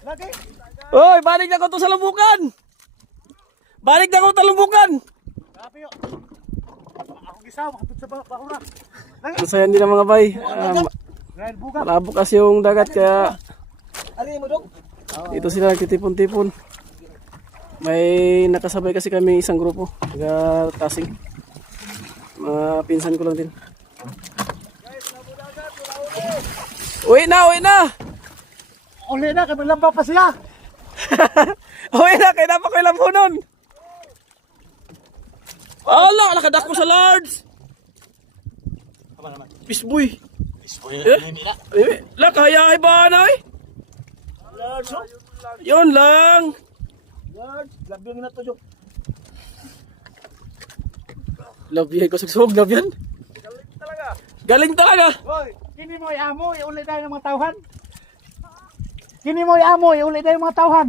Lagi. Oy, balik na ko to sa lumbukan. Balik na ko sa lumbukan. Grabe yo. Ako gisaw, makatod sa bahura. Masaya din ang mga bay. Ngayon buka. Malabo kasi yung dagat kaya Ari mo dong. dito sila nagtitipon-tipon. May nakasabay kasi kami isang grupo. Taga-tasing. Mga pinsan ko lang din. Uwi na, uwi na! Uli na, kami lamba pa siya. Uwi na, kaya na pa kayo lambunon. Ala, nakadak ko sa large. Pisboy. La, kaya ay ba na eh? Yun lang. Labi yung na to, Jok. Love yan ko sagsog, love yan. Galing talaga. Hoy, kini mo amo, iuli tayo ng mga tauhan. Kini mo amo, iuli tayo ng mga tauhan.